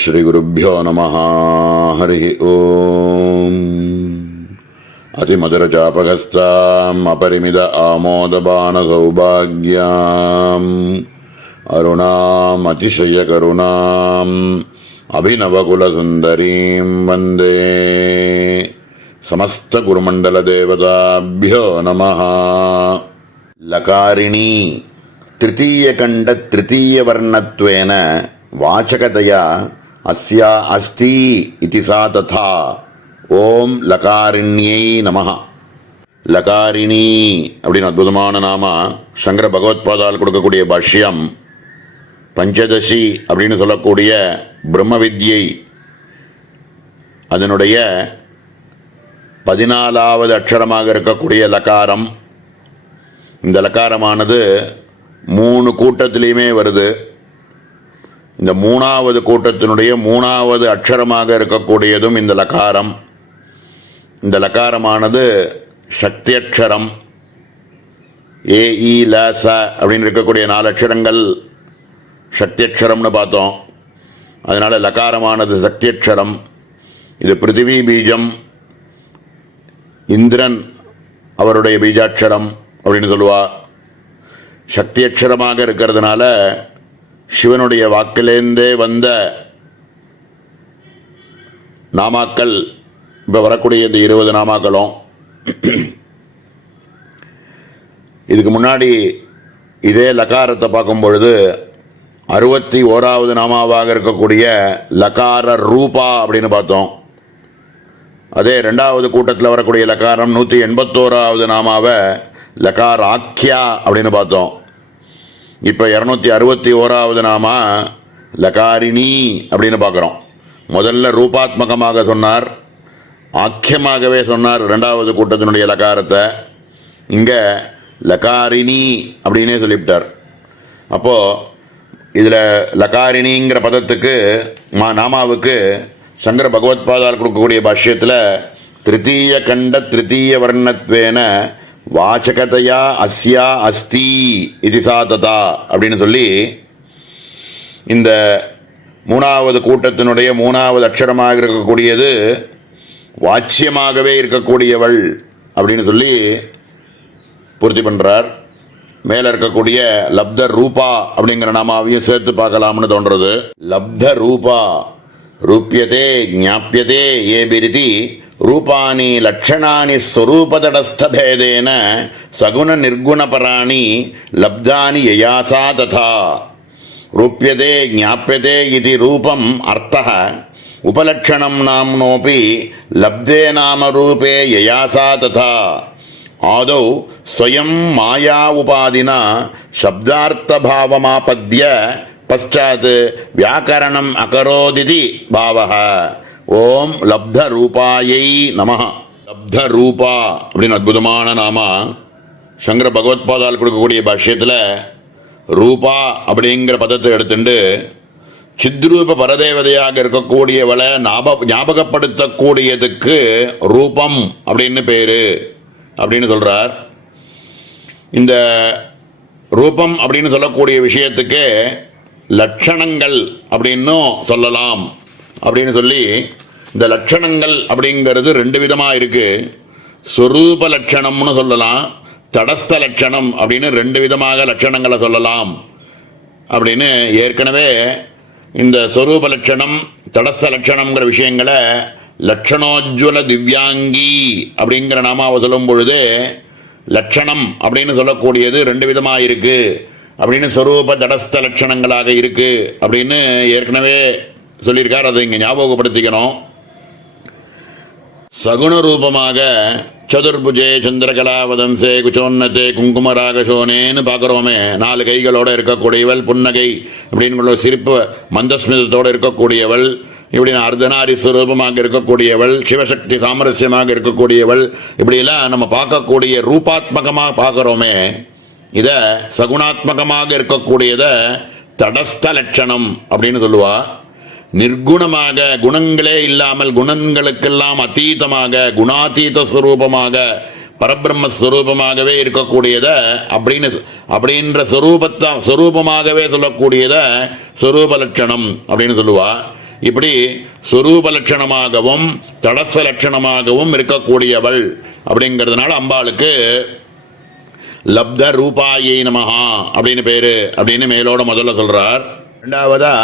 श्रीगुरुभ्यो नमः। हरि ओम्। अतिमधुरचापहस्ताम् अपरिमित आमोदबाणसौभाग्याम् अरुणाम् अतिशयकरुणाम् अभिनवकुलसुन्दरीं वन्दे। समस्तगुरुमण्डलदेवताभ्यो नमः। लकारिणी तृतीयकण्ड तृतीयवर्णत्वेन वाचकतया अस्या अस्ति इति सा तथा। ஓம் லகாரிண்யை நமஹ. லகாரிணி அப்படின்னு அற்புதமான நாம சங்கர பகவத்பாதால் கொடுக்கக்கூடிய பாஷ்யம். பஞ்சதசி அப்படின்னு சொல்லக்கூடிய பிரம்ம வித்யை அதனுடைய 14வது அக்ஷரமாக இருக்கக்கூடிய லகாரம். இந்த லகாரமானது 3 கூட்டத்திலையுமே வருது. இந்த 3வது கூட்டத்தினுடைய 3வது அக்ஷரமாக இருக்கக்கூடியதும் இந்த லகாரம். இந்த லகாரமானது சக்தி அக்ஷரம். ஏ இ ல ச அப்படின்னு இருக்கக்கூடிய 4 அக்ஷரங்கள் சக்தி அக்ஷரம்னு பார்த்தோம். அதனால லகாரமானது சக்தி அக்ஷரம். இது பிருத்திவி பீஜம், இந்திரன் அவருடைய பீஜாட்சரம் அப்படின்னு சொல்லுவா. சக்தி அக்ஷரமாக இருக்கிறதுனால சிவனுடைய வாக்கிலேருந்தே வந்த நாமாக்கள் இப்போ வரக்கூடிய இந்த 20 நாமாக்களும். இதுக்கு முன்னாடி இதே லகாரத்தை பார்க்கும் பொழுது 61வது நாமாவாக இருக்கக்கூடிய லகார ரூபா அப்படின்னு பார்த்தோம். அதே 2வது கூட்டத்தில் வரக்கூடிய லகாரம் 181வது நாமாவை லகார ஆக்கியா அப்படின்னு பார்த்தோம். இப்போ 261வது நாமா லகாரிணி அப்படின்னு பார்க்குறோம். முதல்ல ரூபாத்மகமாக சொன்னார், ஆக்கியமாகவே சொன்னார் 2வது கூட்டத்தினுடைய லகாரத்தை. இங்கே லகாரிணி அப்படின்னே சொல்லிவிட்டார். அப்போது இதில் லகாரிணிங்கிற பதத்துக்கு நாமாவுக்கு சங்கர பகவத்பாதால் கொடுக்கக்கூடிய பாஷ்யத்தில் திருத்தீய கண்ட திருத்தீய வர்ணத்வேன வாச்சகதையா அஸ்யா அஸ்தி இது சா ததா அப்படின்னு சொல்லி இந்த 3வது கூட்டத்தினுடைய 3வது அக்ஷரமாக இருக்கக்கூடியது வாச்சியமாகவே இருக்கக்கூடியவள் அப்படின்னு சொல்லி பூர்த்தி பண்ணுறார். மேலே இருக்கக்கூடிய லப்த ரூபா அப்படிங்கிற நாமாவையும் சேர்த்து பார்க்கலாம்னு தோன்றது. லப்த ரூபா ரூப்யதே ஞாப்யதே ஏபிரிதி ரூபாணி லக்ஷணானி ஸ்வரூபதடஸ்தபேதேன சகுண நிர்குணபராணி லப்தானி யயாசா ததா. ரூப்யதே ஞாப்யதே இது ரூபம் அர்த்தः உபலக்ஷணம் நாம்னோபி லப்தே நாம ரூபே யயாசா ததா. ஆதௌ ஸ்வயம் மாயா உபாதினா சப்தார்த்தபாவமாபத்ய பశ్చాத் வியாக்கரணம் அகரோதிதி பாவः. ஓம் லப்த ரூபாயை நமஹ. லப்த ரூபா அப்படின்னு அற்புதமான நாமா சங்கர பகவத்பாதால் கொடுக்கக்கூடிய பாஷ்யத்தில் ரூபா அப்படிங்கிற பதத்தை எடுத்துட்டு சித்ரூப பரதேவதையாக இருக்கக்கூடியவளை ஞாபகப்படுத்தக்கூடியதுக்கு ரூபம் அப்படின்னு பேர் அப்படின்னு சொல்கிறார். இந்த ரூபம் அப்படின்னு சொல்லக்கூடிய விஷயத்துக்கு லட்சணங்கள் அப்படின்னும் சொல்லலாம் அப்படின்னு சொல்லி இந்த லட்சணங்கள் அப்படிங்கிறது 2 விதமாக இருக்குது. ஸ்வரூப லட்சணம்னு சொல்லலாம், தடஸ்த லட்சணம் அப்படின்னு 2 விதமாக லட்சணங்களை சொல்லலாம் அப்படின்னு ஏற்கனவே இந்த ஸ்வரூப லட்சணம் தடஸ்த லட்சணங்கிற விஷயங்களை லட்சணோஜ்வல திவ்யாங்கி அப்படிங்கிற நாமாவை சொல்லும் பொழுது லட்சணம் அப்படின்னு சொல்லக்கூடியது 2 விதமாக இருக்குது அப்படின்னு ஸ்வரூப தடஸ்த லட்சணங்களாக இருக்குது அப்படின்னு ஏற்கனவே சொல்லியிருக்கார். அதை இங்கே ஞாபகப்படுத்திக்கணும். சகுண ரூபமாக சதுர்புஜே சந்திரகலாவதம்சே குச்சோன்னத்தே குங்குமராகசோனேன்னு பார்க்குறோமே, 4 கைகளோடு இருக்கக்கூடியவள், புன்னகை அப்படின்னு சிரிப்பு மந்தஸ்மிதத்தோடு இருக்கக்கூடியவள், இப்படி அர்த்தநாரி ஸ்வரூபமாக இருக்கக்கூடியவள், சிவசக்தி சாமரஸ்யமாக இருக்கக்கூடியவள், இப்படியெல்லாம் நம்ம பார்க்கக்கூடிய ரூபாத்மகமாக பார்க்குறோமே. இதை சகுணாத்மகமாக இருக்கக்கூடியதை தடஸ்த லட்சணம் அப்படின்னு சொல்லுவா. நிர்குணமாக குணங்களே இல்லாமல் குணங்களுக்கெல்லாம் அதீதமாக குணாதீத ஸ்வரூபமாக பரபிரம்மஸ்வரூபமாகவே இருக்கக்கூடியதை அப்படின்ற ஸ்வரூபமாகவே சொல்லக்கூடியதை ஸ்வரூப லட்சணம் அப்படின்னு சொல்லுவா. இப்படி சொரூப லட்சணமாகவும் தடஸ்த லட்சணமாகவும் இருக்கக்கூடியவள் அப்படிங்கிறதுனால அம்பாளுக்கு லப்த ரூபாயை நமஹா அப்படின்னு பேரு அப்படின்னு மேலோட முதல்ல சொல்றார். இரண்டாவதா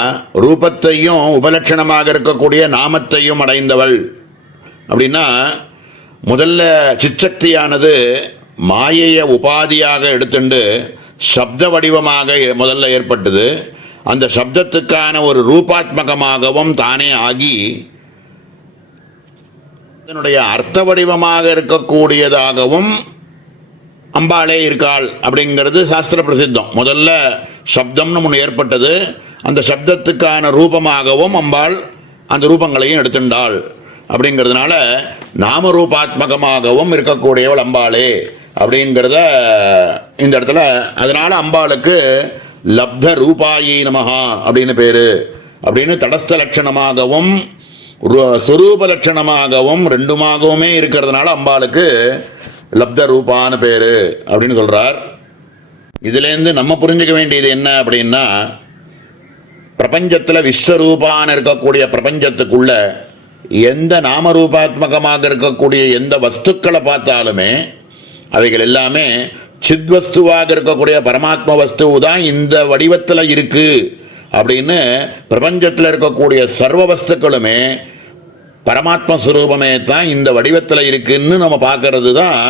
ரூபத்தையும் உபலட்சணமாக இருக்கக்கூடிய நாமத்தையும் அடைந்தவள் அப்படின்னா, முதல்ல சிச்சக்தியானது மாயையை உபாதியாக எடுத்துண்டு சப்த வடிவமாக முதல்ல ஏற்பட்டது. அந்த சப்தத்துக்கான ஒரு ரூபாத்மகமாகவும் தானே ஆகி அதனுடைய அர்த்த வடிவமாக இருக்கக்கூடியதாகவும் அம்பாளே இருக்காள் அப்படிங்கிறது சாஸ்திர பிரசித்தம். முதல்ல சப்தம்னு ஒன்று ஏற்பட்டது, அந்த சப்தத்துக்கான ரூபமாகவும் அம்பாள் அந்த ரூபங்களையும் எடுத்துட்டாள். அப்படிங்கிறதுனால நாமரூபாத்மகமாகவும் இருக்கக்கூடியவள் அம்பாளே அப்படிங்கிறத இந்த இடத்துல, அதனால அம்பாளுக்கு லப்த ரூபாயி நமஹா அப்படின்னு பேரு. அப்படின்னு தடஸ்த லட்சணமாகவும் சுரூப லட்சணமாகவும் ரெண்டுமாகவுமே இருக்கிறதுனால அம்பாளுக்கு லப்த ரூபான்னு பேரு அப்படின்னு சொல்றார். இதுலேருந்து நம்ம புரிஞ்சுக்க வேண்டியது என்ன அப்படின்னா, பிரபஞ்சத்தில் விஸ்வரூபான்னு இருக்கக்கூடிய பிரபஞ்சத்துக்குள்ள எந்த நாமரூபாத்மகமாக இருக்கக்கூடிய எந்த வஸ்துக்களை பார்த்தாலுமே அவைகள் எல்லாமே சித்வஸ்துவாக இருக்கக்கூடிய பரமாத்ம வஸ்து தான் இந்த வடிவத்தில் இருக்கு அப்படின்னு பிரபஞ்சத்தில் இருக்கக்கூடிய சர்வ வஸ்துக்களுமே பரமாத்ம ஸ்வரூபமே தான் இந்த வடிவத்தில் இருக்குன்னு நம்ம பார்க்கறது தான்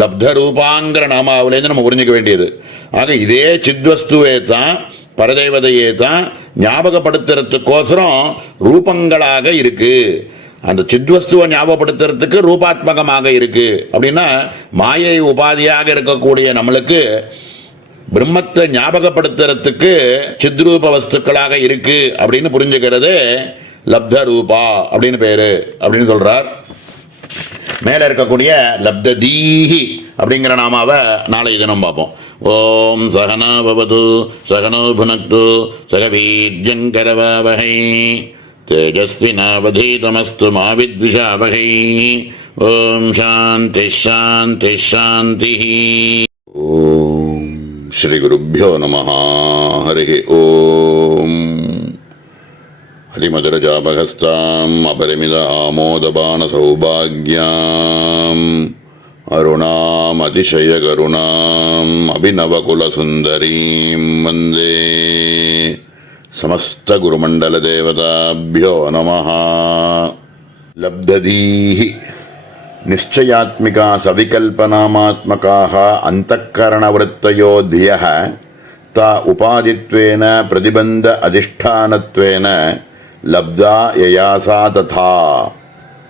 லப்த ரூபாங்கிற நாமாவிலேருந்து நம்ம புரிஞ்சுக்க வேண்டியது. ஆக இதே சித்வஸ்துவே தான் பரதேவதையே தான் ஞாபகப்படுத்துறதுக்கோசரம் ரூபங்களாக இருக்கு. அந்த சித்வஸ்துவை ஞாபகப்படுத்துறதுக்கு ரூபாத்மகமாக இருக்கு. அப்படின்னா மாயை உபாதியாக இருக்கக்கூடிய நம்மளுக்கு பிரம்மத்தை ஞாபகப்படுத்துறதுக்கு சித்ரூப வஸ்துக்களாக இருக்கு அப்படின்னு புரிஞ்சுக்கிறது லப்த ரூபா அப்படின்னு பேரு அப்படின்னு சொல்றார். மேல இருக்கக்கூடிய லப்த தீஹி அப்படிங்கிற நாமாவை நாளை தினம் பார்ப்போம். ஓம் சகனா பவது சகனோ புனக்து சகவீர்யங்கரவாவஹை தேஜஸ்வினாவதீதமஸ்து மா வித்விஷாவஹை. ஓம் சாந்தி சாந்தி சாந்தி. ஓம் ஸ்ரீ குருப்யோ நமஹ. ஹரி ஓம். அதிமதுரஜாபகஸ்தாம் அபரிமித ஆமோதபான சௌபாக்யாம் அருணாம் அதிசய கருணாம் அபிநவகுல சுந்தரீம் வந்தே சமஸ்த குருமண்டல தேவதாபியோ நமஹ. லப்ததீஹி நிச்சயாத்மிகா சவிகல்பனாமாத்மகாः அந்தக்கரணவృత్తயோ தியः தா உபாதித்வேன பிரதிபந்த அதிஷ்டானத்வேன லப்தா யயாசா ததா.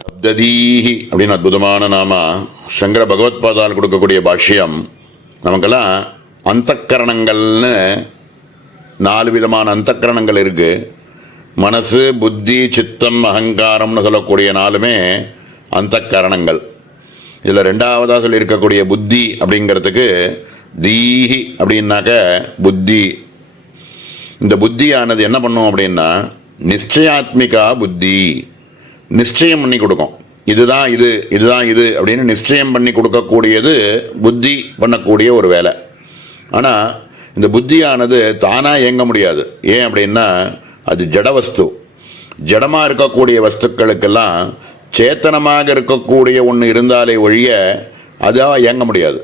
லப்ததீஹி அப்படின்னு அற்புதமான நாம சங்கர பகவத்பாதால் கொடுக்கக்கூடிய பாஷ்யம். நமக்கெல்லாம் அந்தக்கரணங்கள்னு 4 விதமான அந்தக்கரணங்கள் இருக்கு. மனசு, புத்தி, சித்தம், அகங்காரம்னு சொல்லக்கூடிய 4மே அந்தக்கரணங்கள். இதில் 2வதாக சொல்லியிருக்கக்கூடிய புத்தி அப்படிங்கிறதுக்கு தீஹி அப்படின்னாக்க புத்தி. இந்த புத்தியானது என்ன பண்ணும் அப்படின்னா நிச்சயாத்மிகா புத்தி, நிச்சயம் பண்ணி கொடுக்கும். இதுதான் இது, இதுதான் இது அப்படின்னு நிச்சயம் பண்ணி கொடுக்கக்கூடியது புத்தி பண்ணக்கூடிய ஒரு வேலை. ஆனால் இந்த புத்தியானது தானாக இயங்க முடியாது. ஏன் அப்படின்னா அது ஜடவஸ்து. ஜடமாக இருக்கக்கூடிய வஸ்துக்களுக்கெல்லாம் சேத்தனமாக இருக்கக்கூடிய ஒன்று இருந்தாலே ஒழிய அதாக இயங்க முடியாது.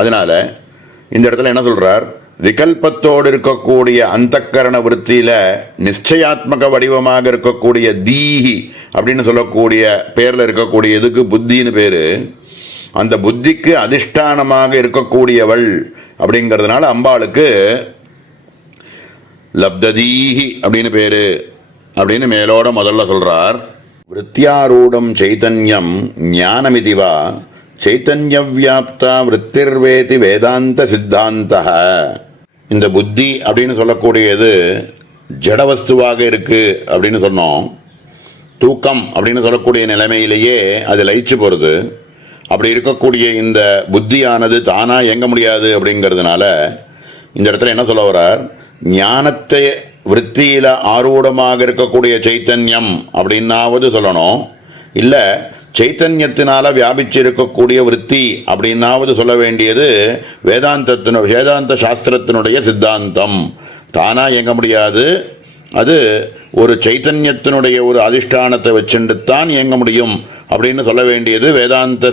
அதனால் இந்த இடத்துல என்ன சொல்கிறார், விகல்பத்தோடு இருக்கக்கூடிய அந்தக்கரண விருத்தியில் நிச்சயாத்மக வடிவமாக இருக்கக்கூடிய தீஹி அப்படின்னு சொல்லக்கூடிய பேரில் இருக்கக்கூடியதுக்கு புத்தின்னு பேர். அந்த புத்திக்கு அதிஷ்டானமாக இருக்கக்கூடியவள் அப்படிங்கிறதுனால அம்பாளுக்கு லப்ததீஹி அப்படின்னு பேர் அப்படின்னு மேலோட முதல்ல சொல்கிறார். விருத்தியாரூடம் சைத்தன்யம் ஞானமிதிவா சைத்தன்ய வியாப்தா விருத்திர்வேதி வேதாந்த சித்தாந்த. இந்த புத்தி அப்படின்னு சொல்லக்கூடியது ஜடவஸ்துவாக இருக்கு அப்படின்னு சொன்னோம். தூக்கம் அப்படின்னு சொல்லக்கூடிய நிலைமையிலேயே அது லயிச்சு போகிறது. அப்படி இருக்கக்கூடிய இந்த புத்தியானது தானாக இயங்க முடியாது. அப்படிங்கிறதுனால இந்த இடத்துல என்ன சொல்ல வர்றார், ஞானத்தை விருத்தியில் ஆரூடமாக இருக்கக்கூடிய சைத்தன்யம் அப்படின்னாவது சொல்லணும், இல்லை சைத்தன்யத்தினால வியாபிச்சிருக்கக்கூடிய விருத்தி அப்படின்னாவது சொல்ல வேண்டியது வேதாந்த சாஸ்திரத்தினுடைய சித்தாந்தம். தானாக இயங்க முடியாது, அது ஒரு சைத்தன்யத்தினுடைய ஒரு அதிஷ்டானத்தை வச்சுட்டுத்தான் இயங்க முடியும் அப்படின்னு சொல்ல வேண்டியது வேதாந்த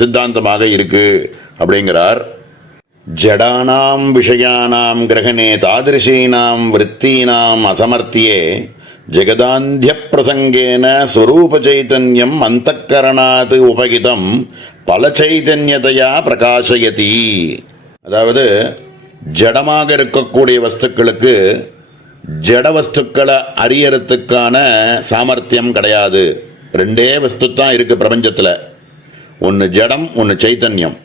சித்தாந்தமாக இருக்கு அப்படிங்கிறார். ஜடானாம் விஷயானாம் கிரகணே தாதிருஷீனாம் விருத்தீனாம் அசமர்த்தியே ஜெகதாந்திய பிரசங்கேன ஸ்வரூப சைதன்யம் அந்தக்கரணாத் உபகிதம் பல சைதன்யதையா பிரகாசயதி. அதாவது ஜடமாக இருக்கக்கூடிய வஸ்துக்களுக்கு ஜட வஸ்துக்களை அறியறதுக்கான சாமர்த்தியம் கிடையாது. ரெண்டே வஸ்து தான் இருக்கு பிரபஞ்சத்தில், ஒன்று ஜடம், ஒன்று சைத்தன்யம்.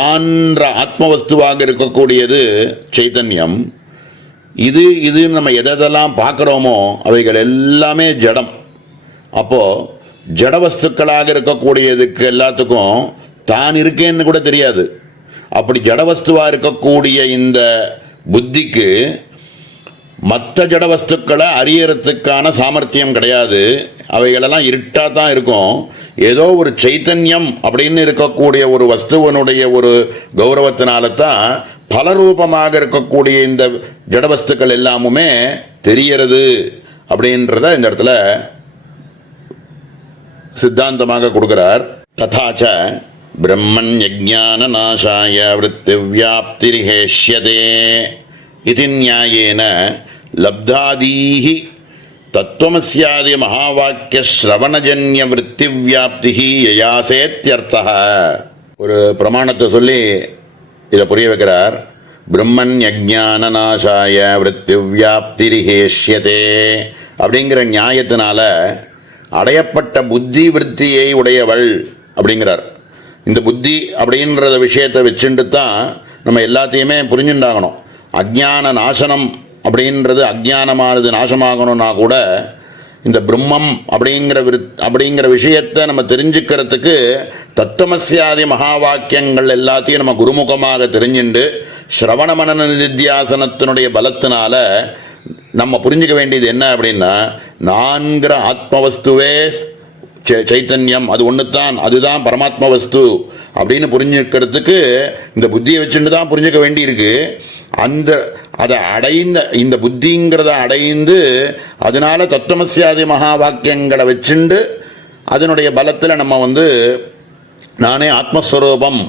நான்ற ஆத்மவஸ்துவாக இருக்கக்கூடியது சைத்தன்யம். இது நம்ம எதெல்லாம் பார்க்குறோமோ அவைகள் எல்லாமே ஜடம். அப்போது ஜட வஸ்துக்களாக இருக்கக்கூடியதுக்கு எல்லாத்துக்கும் தான் இருக்கேன்னு கூட தெரியாது. அப்படி ஜடவஸ்துவாக இருக்கக்கூடிய இந்த புத்திக்கு மற்ற ஜடவஸ்துக்களை அறியறதுக்கான சாமர்த்தியம் கிடையாது. அவைகளெல்லாம் இருட்டாக தான் இருக்கும். ஏதோ ஒரு சைத்தன்யம் அப்படின்னு இருக்கக்கூடிய ஒரு வஸ்துவனுடைய ஒரு கௌரவத்தினால தான் பலரூபமாக இருக்கக்கூடிய இந்த ஜடவஸ்துக்கள் எல்லாமுமே தெரியறது அப்படின்றத இந்த இடத்துல சித்தாந்தமாக கொடுக்கிறார். ததாச்ச பிரம்மன் யஜ்ஞான நாசாய விருத்திவ்யாப்திரிஹேஷ்யதே இதி நியாயேன லப்தாதீஹி தத்துவமஸ்யாதி மகாவாக்கிய ஸ்ரவணஜன்ய விருத்திவ்யாப்திஹி யயாசேத்யர்த்தः. ஒரு பிரமாணத்தை சொல்லி இதை புரிய வைக்கிறார். பிரம்மன் யஜ்ஞான நாசாய விருத்திவ்யாப்திரிஹேஷ்யதே அப்படிங்கிற நியாயத்தினால அடையப்பட்ட புத்தி விருத்தியை உடையவள் அப்படிங்கிறார். இந்த புத்தி அப்படின்றத விஷயத்தை வச்சுட்டு தான் நம்ம எல்லாத்தையுமே புரிஞ்சுட்டாகணும். அஜ்ஞான நாசனம் அப்படின்றது, அஜ்ஞானமானது நாசமாகணும்னா கூட இந்த பிரம்மம் அப்படிங்கிற விஷயத்தை நம்ம தெரிஞ்சுக்கிறதுக்கு தத்துவமஸ்யாதி மகா வாக்கியங்கள் எல்லாத்தையும் நம்ம குருமுகமாக தெரிஞ்சுண்டு ஸ்ரவண மனன நிதித்தியாசனத்தினுடைய பலத்தினால நம்ம புரிஞ்சுக்க வேண்டியது என்ன அப்படின்னா, நான்கிற ஆத்மவஸ்துவே சைத்தன்யம், அது ஒன்று தான், அதுதான் பரமாத்ம வஸ்து அப்படின்னு புரிஞ்சுக்கிறதுக்கு இந்த புத்தியை வச்சுட்டு தான் புரிஞ்சுக்க வேண்டியிருக்கு. அதை அடைந்த இந்த புத்திங்கிறத அடைந்து அதனால தத்துவமஸ்யாதி மகா வாக்கியங்களை வச்சுண்டு அதனுடைய பலத்தில் நம்ம நானே ஆத்மஸ்வரூபம்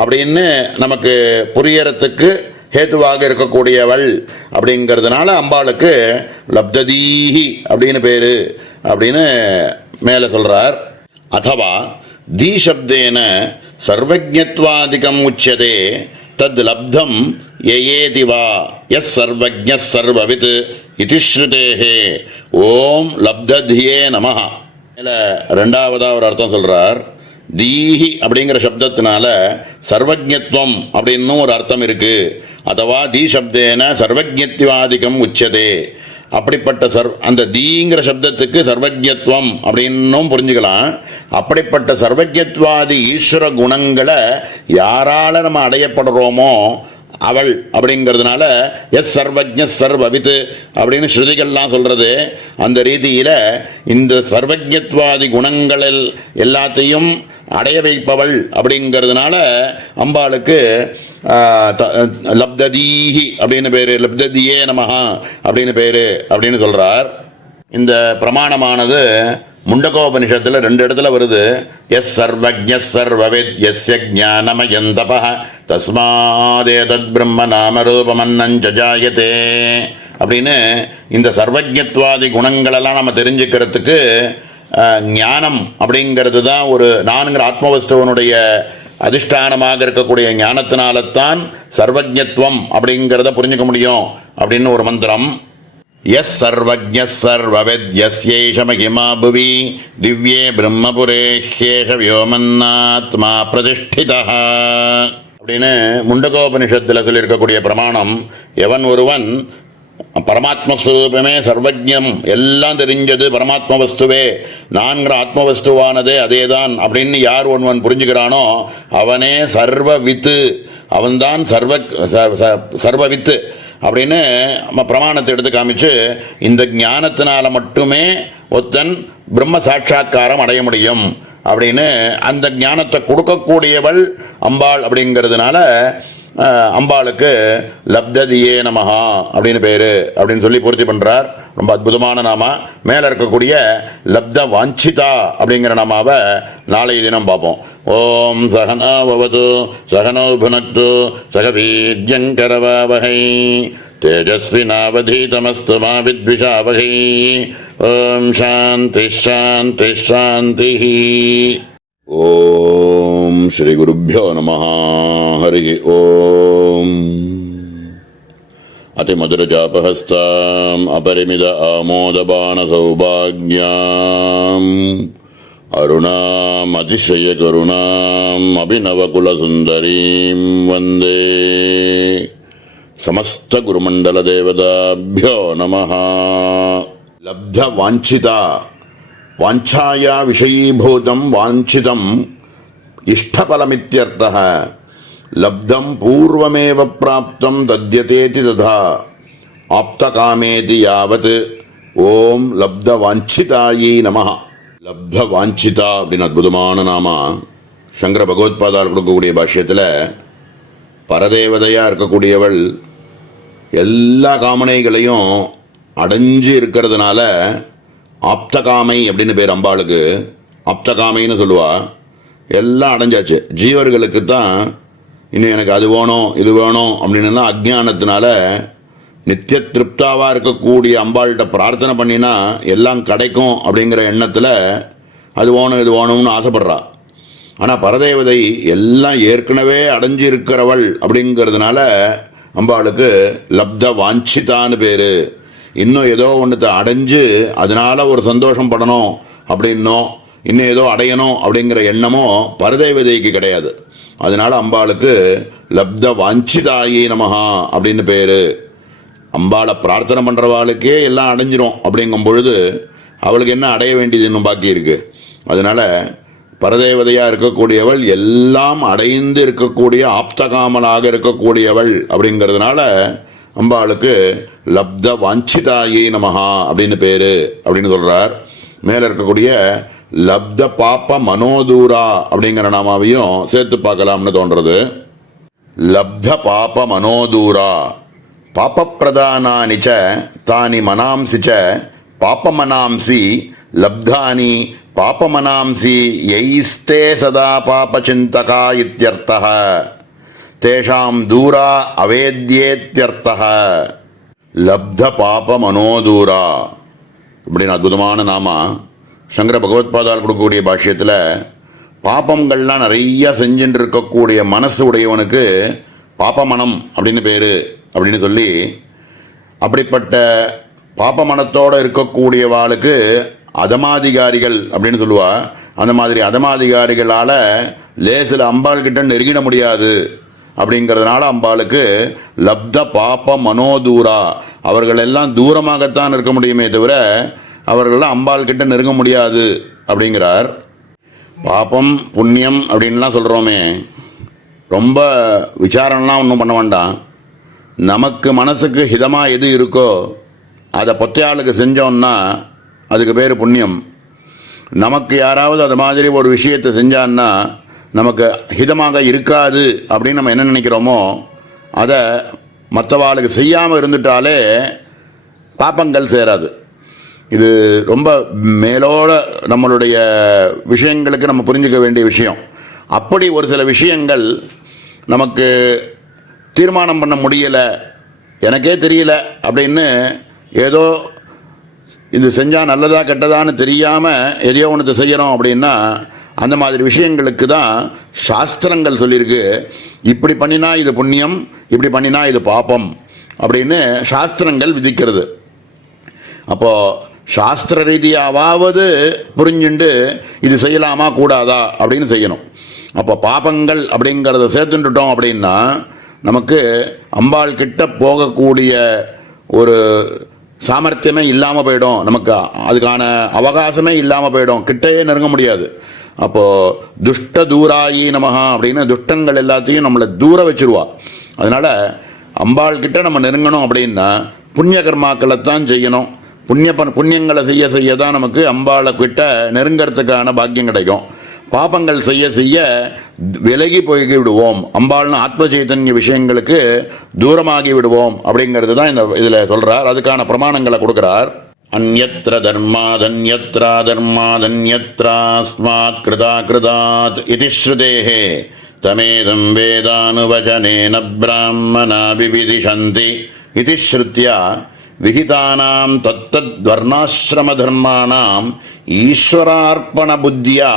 அப்படின்னு நமக்கு புரியறதுக்கு ஹேத்துவாக இருக்கக்கூடியவள் அப்படிங்கிறதுனால அம்பாளுக்கு லப்ததீஹி அப்படின்னு பேரு அப்படின்னு மேலே சொல்றார். அதவா தி சப்தேன சர்வஜத்வாதிகம் உச்சதே தத் லப்தம் யயேதி வா யஸ் சர்வஜ்ஞஸ் சர்வவித் இதி ஸ்ருதேஹே ஓம் லப்தத்யே நமஹ. மேலே ரெண்டாவதாக ஒரு அர்த்தம் சொல்றார். தீஹி அப்படிங்கிற சப்தத்தினால சர்வஜத்வம் அப்படின்னு ஒரு அர்த்தம் இருக்கு. அதவா தி சப்தேன சர்வஜத்வாதிகம் உச்சதே. அப்படிப்பட்ட அந்த தீங்கிற சப்தத்துக்கு சர்வஜத்வம் அப்படின்னும் புரிஞ்சுக்கலாம். அப்படிப்பட்ட சர்வஜத்வாதி ஈஸ்வர குணங்களை யாரால நம்ம அடையப்படுறோமோ அவள் அப்படிங்கிறதுனால எஸ் சர்வஜ்ஞ சர்வவித் அப்படின்னு ஸ்ருதிகள்லாம் சொல்றது. அந்த ரீதியில் இந்த சர்வஜத்வாதி குணங்களில் எல்லாத்தையும் அடைய வைப்பவள் அப்படிங்கிறதுனால அம்பாளுக்கு லப்ததீஹி அப்படின்னு பேரு, லப்ததியே நமஹா அப்படின்னு பேரு அப்படின்னு சொல்றார். இந்த பிரமாணமானது முண்டகோபனிஷத்தில் 2 இடத்துல வருது. எஸ் சர்வஜ்ஞ சர்வவித் யஸ்ய ஞானமயம் தபஹ தஸ்மாதேதத் பிரம்ம நாம ரூபமன்னஞ்சஜாயதே அப்படின்னு இந்த சர்வஜத்வாதி குணங்களெல்லாம் நம்ம தெரிஞ்சுக்கிறதுக்கு ஞானம் அப்படிங்கிறது தான் ஒரு நான்கிற ஆத்மவஸ்துவனுடைய அதிஷ்டானமாக இருக்கக்கூடிய ஞானத்தினால்தான் சர்வஜத்வம் அப்படிங்கிறத புரிஞ்சுக்க முடியும் அப்படின்னு ஒரு மந்திரம். எஸ் சர்வஜ்ஞ சர்வவித் யஸ்யைஷ மகிமா புவி திவ்யே பிரம்மபுரே ஹ்யேஷ வியோமன்னாத்மா பிரதிஷ்டிதः அப்படின்னு முண்டகோபனிஷத்தில் சொல்லியிருக்கக்கூடிய பிரமாணம். எவன் ஒருவன் பரமாத்மஸ்வரூபமே சர்வஜ்ஞம், எல்லாம் தெரிஞ்சது பரமாத்ம வஸ்துவே, நான்கிற ஆத்மவஸ்துவானதே அதேதான் அப்படின்னு யார் ஒருவன் புரிஞ்சுக்கிறானோ அவனே சர்வவித்து, அவன்தான் சர்வவித்து அப்படின்னு நம்ம பிரமாணத்தை எடுத்து காமிச்சு இந்த ஞானத்தினால மட்டுமே ஒருத்தன் பிரம்ம சாட்சா்காரம் அடைய முடியும் அப்படின்னு அந்த ஞானத்தை கொடுக்கக்கூடியவள் அம்பாள் அப்படிங்கிறதுனால அம்பாளுக்கு லப்ததியே நமஹா அப்படின்னு பேர் அப்படின்னு சொல்லி பூர்த்தி பண்ணுறார். ரொம்ப அற்புதமான நாம. மேலே இருக்கக்கூடிய லப்த வாஞ்சிதா அப்படிங்கிற நாமாவை நாளைய தினம் பார்ப்போம். ஓம் சகனா பவது சகனோ புனக்து சக வீர்யங்கரவாவகை தேஜஸ்வினாவதீதமஸ்து மா வித்விஷாவகை. ஓம் சாந்தி சாந்தி சாந்தி. ஓம் ஸ்ரீ குருभ्यो நமः. ஹரி ஓம். அதிமதுரஜாபஹஸ்தாம் அபரிமித ஆமோதபான சௌபாக்யாம் அருணாம் அதிசய கருணாம் அபிநவகுலசுந்தரீம் வந்தே. சமஸ்த குருமண்டல தேவதாभ्यो நமः. லப்த வாஞ்சிதா வாஞ்சாயா விஷயீபூதம் வாஞ்சிதம் இஷ்டபலமித்யர்த்தः. லப்தம் பூர்வமேவ பிராப்தம் தத்யதேதி ததா ஆப்தகாமேதி யாவத். ஓம் லப்த வாஞ்சிதாயை நமः. லப்த வாஞ்சிதா அப்படின்னு அற்புதமான நாமா. சங்கர பகவத்பாதால் கொடுக்கக்கூடிய பாஷ்யத்தில் பரதேவதையாக இருக்கக்கூடியவள் எல்லா காமனைகளையும் அடைஞ்சு இருக்கிறதுனால ஆப்தகாமை அப்படின்னு பேர் அம்பாளுக்கு. ஆப்தகாமைன்னு சொல்லுவா. எல்லாம் அடைஞ்சாச்சு. ஜீவர்களுக்கு தான் இன்னும் எனக்கு அது வேணும் இது வேணும் அப்படின்னுலாம் அஜ்ஞானத்தினால நித்திய திருப்தாவாக இருக்கக்கூடிய அம்பாள்கிட்ட பிரார்த்தனை பண்ணினா எல்லாம் கிடைக்கும் அப்படிங்கிற எண்ணத்தில் அது வேணும் இது வேணும்னு ஆசைப்படுறா. ஆனால் பரதேவதை எல்லாம் ஏற்கனவே அடைஞ்சு இருக்கிறவள் அப்படிங்கிறதுனால அம்பாளுக்கு லப்த வாஞ்சிதான்னு பேர். இன்னும் ஏதோ ஒன்றுத்தை அடைஞ்சு அதனால் ஒரு சந்தோஷம் படணும் அப்படின்னோ இன்னும் ஏதோ அடையணும் அப்படிங்கிற எண்ணமோ பரதேவதைக்கு கிடையாது. அதனால் அம்பாளுக்கு லப்த வாஞ்சிதாயி நமஹா அப்படின்னு பேர். அம்பாளை பிரார்த்தனை பண்ணுறவாளுக்கே எல்லாம் அடைஞ்சிரும் அப்படிங்கும் பொழுது அவளுக்கு என்ன அடைய வேண்டியது இன்னும் பாக்கி இருக்குது. அதனால் பரதேவதையாக இருக்கக்கூடியவள் எல்லாம் அடைந்து இருக்கக்கூடிய ஆப்தகாமலாக இருக்கக்கூடியவள் அப்படிங்கிறதுனால அம்பாளுக்கு லப்த வாஞ்சிதாயை நமஹா அப்படின்னு பேர் அப்படின்னு சொல்கிறார். மேலே இருக்கக்கூடிய லப்த பாப்ப மனோதூரா அப்படிங்கிற நாமாவையும் சேர்த்து பார்க்கலாம்னு தோன்றது. லப்த பாப்ப மனோதூரா பாப்பப்பிரதானானிச்ச தானி மனாம்சிச்ச பாப்பமனாம்சி லப்தானி பாப்பமனாம்சி யைஸ்தே சதா பாபசிந்தகா இத்யர்த்தः தேஷாம் தூரா அவேத்யேத்யர்த்தः. லப்த பாப மனோதூரா இப்படின்னு அற்புதமான நாமா. சங்கர பகவத்பாதால் கொடுக்கக்கூடிய பாஷ்யத்தில் பாப்பங்கள்லாம் நிறைய செஞ்சுட்டு இருக்கக்கூடிய மனசு உடையவனுக்கு பாப்பமனம் அப்படின்னு பேர் அப்படின்னு சொல்லி, அப்படிப்பட்ட பாப்ப மனத்தோடு இருக்கக்கூடியவாளுக்கு அதமாதிகாரிகள் அப்படின்னு சொல்லுவா. அந்த மாதிரி அதமாதிகாரிகளால் லேசில் அம்பாள் கிட்ட நெருங்கிட முடியாது. அப்படிங்கிறதுனால அம்பாளுக்கு லப்த பாப்ப மனோதூரா அவர்கள் எல்லாம் தூரமாகத்தான் இருக்க முடியுமே தவிர அவர்களெல்லாம் அம்பாள் கிட்ட நெருங்க முடியாது அப்படிங்கிறார். பாப்பம் புண்ணியம் அப்படின்லாம் சொல்கிறோமே, ரொம்ப விசாரம்லாம் ஒன்றும் பண்ண வேண்டாம். நமக்கு மனசுக்கு ஹிதமாக எது இருக்கோ அதை பொத்தையாளுக்கு செஞ்சோம்னா அதுக்கு பேர் புண்ணியம். நமக்கு யாராவது அது மாதிரி ஒரு விஷயத்தை செஞ்சான்னா நமக்கு ஹிதமாக இருக்காது அப்படின்னு நம்ம என்ன நினைக்கிறோமோ அதை மற்றவாளுக்கு செய்யாமல் இருந்துட்டாலே பாப்பங்கள் சேராது. இது ரொம்ப மேலோட நம்மளுடைய விஷயங்களுக்கு நம்ம புரிஞ்சுக்க வேண்டிய விஷயம். அப்படி ஒரு சில விஷயங்கள் நமக்கு தீர்மானம் பண்ண முடியலை, எனக்கே தெரியல அப்படின்னு ஏதோ இது செஞ்சால் நல்லதா கெட்டதான்னு தெரியாமல் எதையோ ஒன்று செய்யணும் அப்படின்னா அந்த மாதிரி விஷயங்களுக்கு தான் சாஸ்திரங்கள் சொல்லியிருக்கு. இப்படி பண்ணினா இது புண்ணியம், இப்படி பண்ணினா இது பாப்பம் அப்படின்னு சாஸ்திரங்கள் விதிக்கிறது. அப்போது சாஸ்திர ரீதியாவது புரிஞ்சுண்டு இது செய்யலாமா கூடாதா அப்படின்னு செய்யணும். அப்போ பாப்பங்கள் அப்படிங்கிறத சேர்த்துட்டோம் அப்படின்னா நமக்கு அம்பாள் கிட்ட போகக்கூடிய ஒரு சாமர்த்தியமே இல்லாமல் போயிடும், நமக்கு அதுக்கான அவகாசமே இல்லாமல் போயிடும், கிட்டையே நெருங்க முடியாது. அப்போது துஷ்ட தூராயி நமஹா அப்படின்னு துஷ்டங்கள் எல்லாத்தையும் நம்மளை தூர வச்சுருவா. அதனால் அம்பாள் கிட்ட நம்ம நெருங்கணும் அப்படின்னா புண்ணிய கர்மாக்களைத்தான் செய்யணும். புண்ணியங்களை செய்ய தான் நமக்கு அம்பாளை கிட்ட நெருங்கிறதுக்கான பாக்கியம் கிடைக்கும். பாபங்கள் செய்ய செய்ய விலகி போய் விடுவோம், அம்பாள்னு ஆத்ம சைதன்ய விஷயங்களுக்கு தூரமாகி விடுவோம் அப்படிங்கிறது தான் இந்த இதில் சொல்கிறார். அதுக்கான பிரமாணங்களை கொடுக்குறார். அந்யத்ர தர்மாதன்யத்ரா தர்மாதன்யத்ராஸ்மாத் கிருதா கிருதாத் இதி ஸ்ருதேஹே தமேதம் வேதானுவச்சனேன பிராமணா விவிதிஷந்தி இதி ஸ்ருத்யா விஹிதானாம் தத்தத் வர்ணாஸ்ரம தர்மானாம் ஈஸ்வரார்ப்பண புத்தியா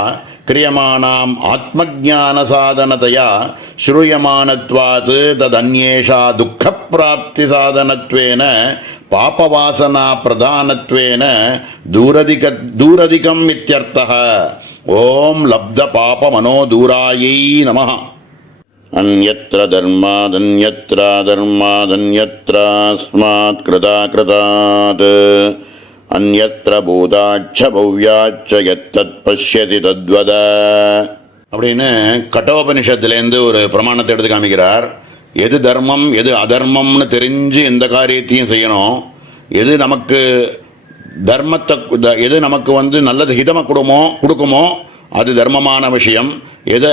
கிரியமானாம் ஆத்மஜான சாதனதையா ஸ்ரூயமானத்வாத் ததன்யேஷா துக்க பிராப்தி சாதனத்வேன பாபவாசனா பிரதானத்வேன தூரதிகம் இத்யர்த்தः. ஓம் லப்த பாப மனோதூராயை நமः. அந்யத்ர தர்மாதன்யத்ரா தர்மாதன்யத்ராஸ்மாத் கிருதா கிருதாத் அந்யத்ர பூதாச்ச பவ்யாச்ச யத்தத் பஷ்யதி தத்வத அப்படின்னு கட்டோபனிஷத்துலேருந்து ஒரு பிரமாணத்தை எடுத்து காமிக்கிறார். எது தர்மம் எது அதர்மம்னு தெரிஞ்சு எந்த காரியத்தையும் செய்யணும், எது நமக்கு தர்மத்தை எது நமக்கு நல்லது ஹிதமாக கொடுக்குமோ அது தர்மமான விஷயம், எது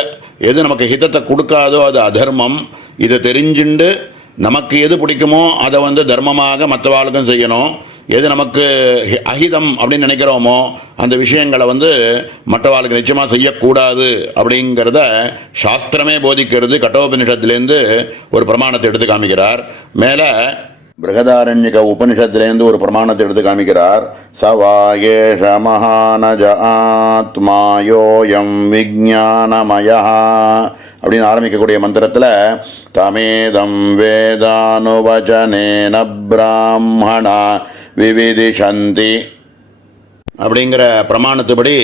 நமக்கு ஹிதத்தை கொடுக்காதோ அது அதர்மம். இதை தெரிஞ்சுண்டு நமக்கு எது பிடிக்குமோ அதை தர்மமாக மற்றவாளுக்கும் செய்யணும். எது நமக்கு அஹிதம் அப்படின்னு நினைக்கிறோமோ அந்த விஷயங்களை மற்றவாளுக்கு நிச்சயமாக செய்யக்கூடாது அப்படிங்கிறத சாஸ்திரமே போதிக்கிறது. கட்டோபனிஷத்துலேருந்து ஒரு பிரமாணத்தை எடுத்து காமிக்கிறார். மேலே பிருகதாரண்யக உபனிஷத்துலேருந்து ஒரு பிரமாணத்தை எடுத்து காமிக்கிறார். சவாயேஷ மகானஜ ஆத்மாயோயம் விஜானமயா அப்படின்னு ஆரம்பிக்கக்கூடிய மந்திரத்தில் தமேதம் வேதானுவச்சனேன பிராமணா விவிதிஷந்தி அப்படிங்கிற பிரமாணத்துப்படி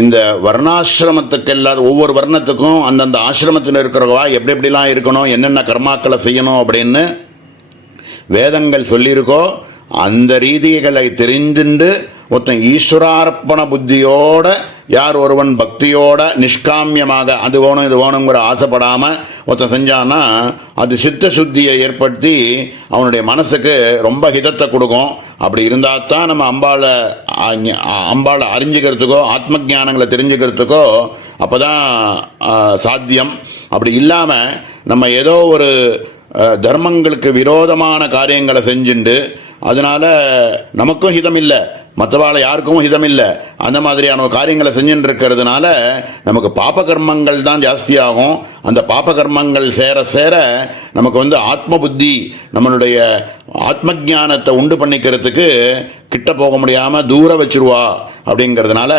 இந்த வர்ணாசிரமத்துக்கு எல்லாரும் ஒவ்வொரு வர்ணத்துக்கும் அந்தந்த ஆசிரமத்தில் இருக்கிறவா எப்படி எப்படிலாம் இருக்கணும், என்னென்ன கர்மாக்களை செய்யணும் அப்படின்னு வேதங்கள் சொல்லியிருக்கோ அந்த ரீதிகளை தெரிஞ்சுண்டு ஒருத்தன் ஈஸ்வரார்ப்பண புத்தியோட யார் ஒருவன் பக்தியோட நிஷ்காமியமாக அது வேணும் இது வேணுங்கிற ஆசைப்படாமல் ஒருத்தன் செஞ்சான்னா அது சித்த சுத்தியை ஏற்படுத்தி அவனுடைய மனசுக்கு ரொம்ப ஹிதத்தை கொடுக்கும். அப்படி இருந்தால் தான் நம்ம அம்பாளை அறிஞ்சிக்கிறதுக்கோ ஆத்ம ஞானங்களை தெரிஞ்சுக்கிறதுக்கோ அப்போ தான் சாத்தியம். அப்படி இல்லாமல் நம்ம ஏதோ ஒரு தர்மங்களுக்கு விரோதமான காரியங்களை செஞ்சுண்டு அதனால் நமக்கும் ஹிதம் இல்லை, மற்றவாளை யாருக்கும் ஹிதம் இல்லை, அந்த மாதிரியான காரியங்களை செஞ்சுட்டு இருக்கிறதுனால நமக்கு பாப கர்மங்கள் தான் ஜாஸ்தியாகும். அந்த பாப கர்மங்கள் சேர சேர நமக்கு ஆத்ம புத்தி நம்மளுடைய ஆத்ம ஞானத்தை உண்டு பண்ணிக்கிறதுக்கு கிட்ட போக முடியாமல் தூர வச்சிருவா. அப்படிங்கிறதுனால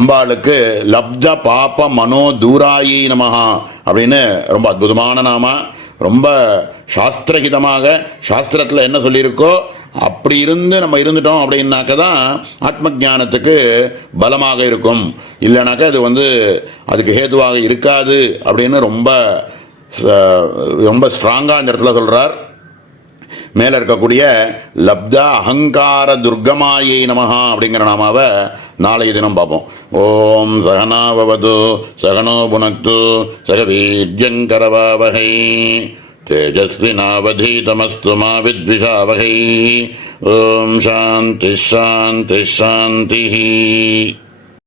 அம்பாளுக்கு லப்த பாப மனோ தூராயி நமஹா அப்படின்னு ரொம்ப அற்புதமான நாம, ரொம்ப சாஸ்திரஹிதமாக சாஸ்திரத்தில் என்ன சொல்லியிருக்கோ அப்படி நம்ம இருந்துட்டோம் அப்படின்னாக்க தான் ஆத்ம ஞானத்துக்கு பலமாக இருக்கும். இல்லைனாக்கா அது அதுக்கு ஹேதுவாக இருக்காது அப்படின்னு ரொம்ப ரொம்ப ஸ்ட்ராங்காக இந்த இடத்துல சொல்கிறார். மேலே இருக்கக்கூடிய லப்தா அகங்கார துர்கமாயை நமஹா அப்படிங்கிற நாமாவை நாளைய தினம் பார்ப்போம். ஓம் சகனாவது சகனோ புனக்து சகவீர்யங்கரவாவகை தேஜஸ்வினாவதீதமஸ்து மா வித்விஷாவகை. ஓம் சாந்தி சாந்தி சாந்தி.